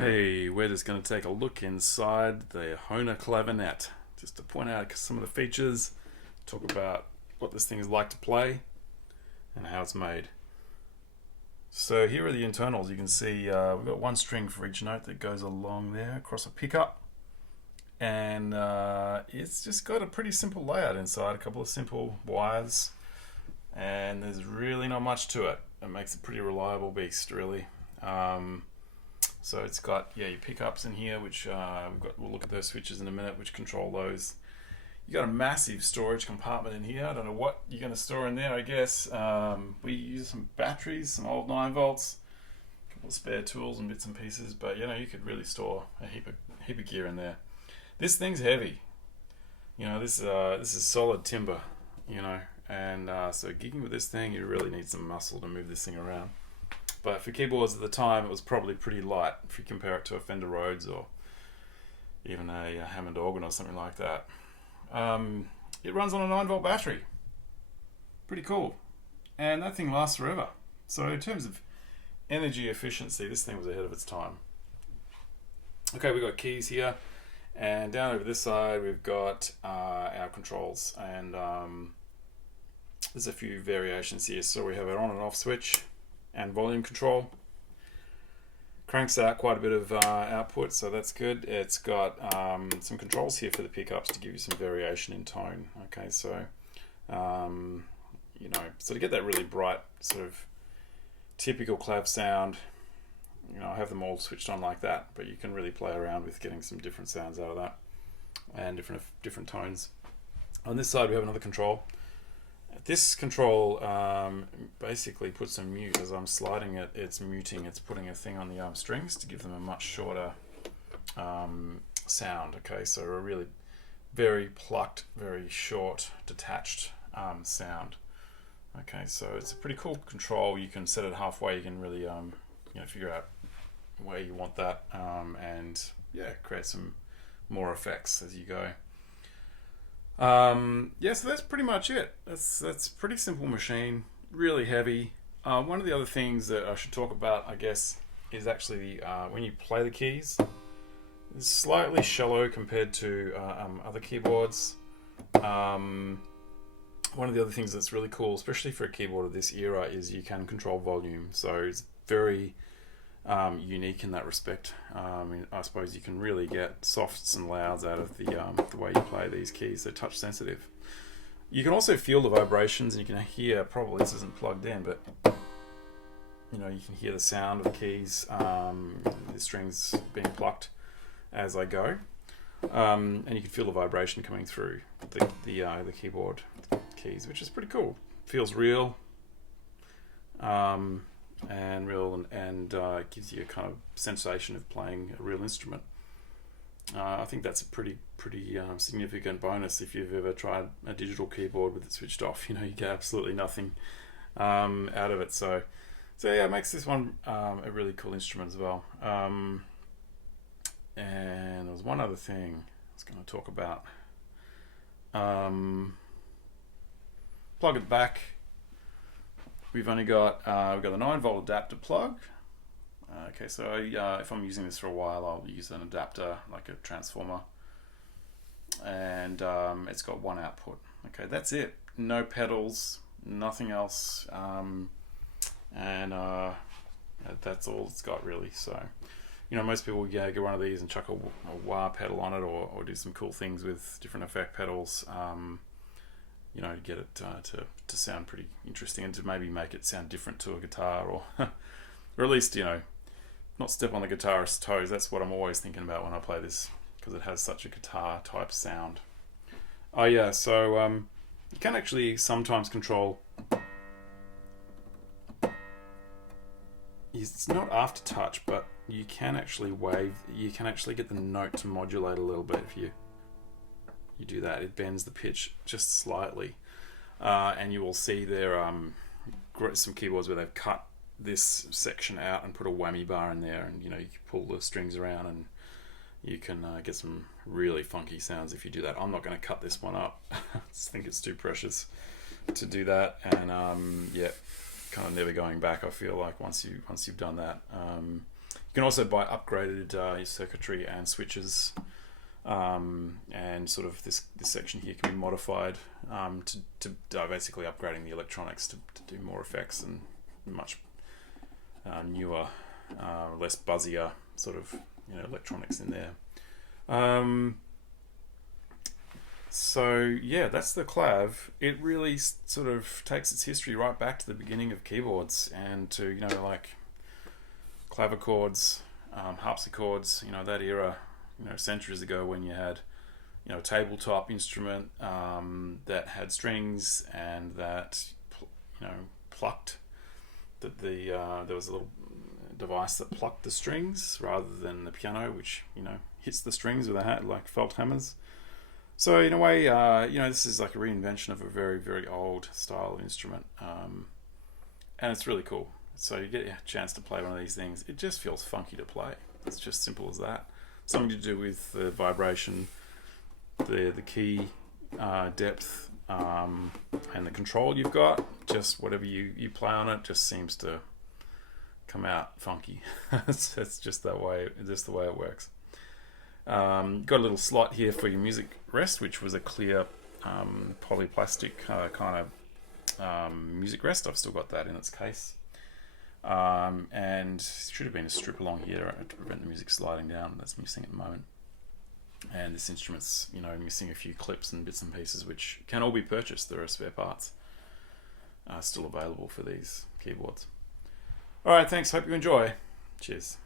Hey, we're just going to take a look inside the Hohner Clavinet just to point out some of the features, talk about what this thing is like to play and how it's made. So here are the internals. You can see we've got one string for each note that goes along there across a pickup, and it's just got a pretty simple layout inside, a couple of simple wires, and there's really not much to it. It makes a pretty reliable beast, really. So it's got your pickups in here, which we'll look at those switches in a minute, which control those. You got a massive storage compartment in here. I don't know what you're going to store in there. I guess we use some batteries, some old 9 volts, a couple of spare tools and bits and pieces. But you could really store a heap of gear in there. This thing's heavy. This is solid timber. And so gigging with this thing, you really need some muscle to move this thing around. But for keyboards at the time, it was probably pretty light if you compare it to a Fender Rhodes or even a Hammond organ or something like that. It runs on a 9 volt battery. Pretty cool. And that thing lasts forever. So in terms of energy efficiency, this thing was ahead of its time. Okay, we've got keys here. And down over this side, we've got our controls. And there's a few variations here. So we have our on and off switch and volume control. Cranks out quite a bit of output, so that's good. It's got some controls here for the pickups to give you some variation in tone. Okay, so so to get that really bright sort of typical Clav sound, I have them all switched on like that, but you can really play around with getting some different sounds out of that and different tones. On this side we have another control. This control basically puts a mute. As I'm sliding it, it's muting. It's putting a thing on the strings to give them a much shorter sound. Okay, so a really very plucked, very short, detached sound. Okay, so it's a pretty cool control. You can set it halfway. You can really figure out where you want that and create some more effects as you go. So that's pretty much it. That's a pretty simple machine, really heavy. One of the other things that I should talk about, I guess, is actually when you play the keys. It's slightly shallow compared to other keyboards. One of the other things that's really cool, especially for a keyboard of this era, is you can control volume. So it's very unique in that respect. I suppose you can really get softs and louds out of the way you play these keys. They're touch sensitive. You can also feel the vibrations, and you can hear, probably this isn't plugged in, but you can hear the sound of the keys, the strings being plucked as I go, and you can feel the vibration coming through the keyboard keys, which is pretty cool. Feels real. And gives you a kind of sensation of playing a real instrument. I think that's a pretty significant bonus if you've ever tried a digital keyboard with it switched off. You get absolutely nothing out of it. So it makes this one a really cool instrument as well. And there was one other thing I was going to talk about. Plug it back. We've only got the 9 volt adapter plug. Okay, so if I'm using this for a while, I'll use an adapter like a transformer, and it's got one output. Okay, that's it. No pedals, nothing else, and that's all it's got really. So, most people get one of these and chuck a wah pedal on it, or do some cool things with different effect pedals. To get it to sound pretty interesting, and to maybe make it sound different to a guitar, or or at least not step on the guitarist's toes. That's what I'm always thinking about when I play this, because it has such a guitar type sound. Oh yeah, so you can actually sometimes control. It's not aftertouch, but you can actually wave. You can actually get the note to modulate a little bit if you do that. It bends the pitch just slightly, and you will see there some keyboards where they've cut this section out and put a whammy bar in there, and you can pull the strings around and you can get some really funky sounds if you do that. I'm not going to cut this one up. I just think it's too precious to do that, and kind of never going back. I feel like once you've done that. You can also buy upgraded circuitry and switches, and sort of this section here can be modified to basically upgrading the electronics to do more effects and much newer, less buzzier sort of electronics in there. So yeah, that's the Clav. It really sort of takes its history right back to the beginning of keyboards and to like clavichords, harpsichords. That era, centuries ago, when you had a tabletop instrument that had strings and that plucked. There was a little device that plucked the strings rather than the piano, which hits the strings with like felt hammers. So in a way, this is like a reinvention of a very, very old style of instrument, and it's really cool. So you get a chance to play one of these things. It just feels funky to play. It's just simple as that. Something to do with the vibration, the key depth, and the control you've got. Just whatever you play on it just seems to come out funky. It's just that way. Just the way it works. Got a little slot here for your music rest, which was a clear polyplastic kind of music rest. I've still got that in its case, and should have been a strip along here to prevent the music sliding down. That's missing at the moment. And this instrument's missing a few clips and bits and pieces, which can all be purchased. There are spare parts still available for these keyboards. All right, thanks. Hope you enjoy. Cheers.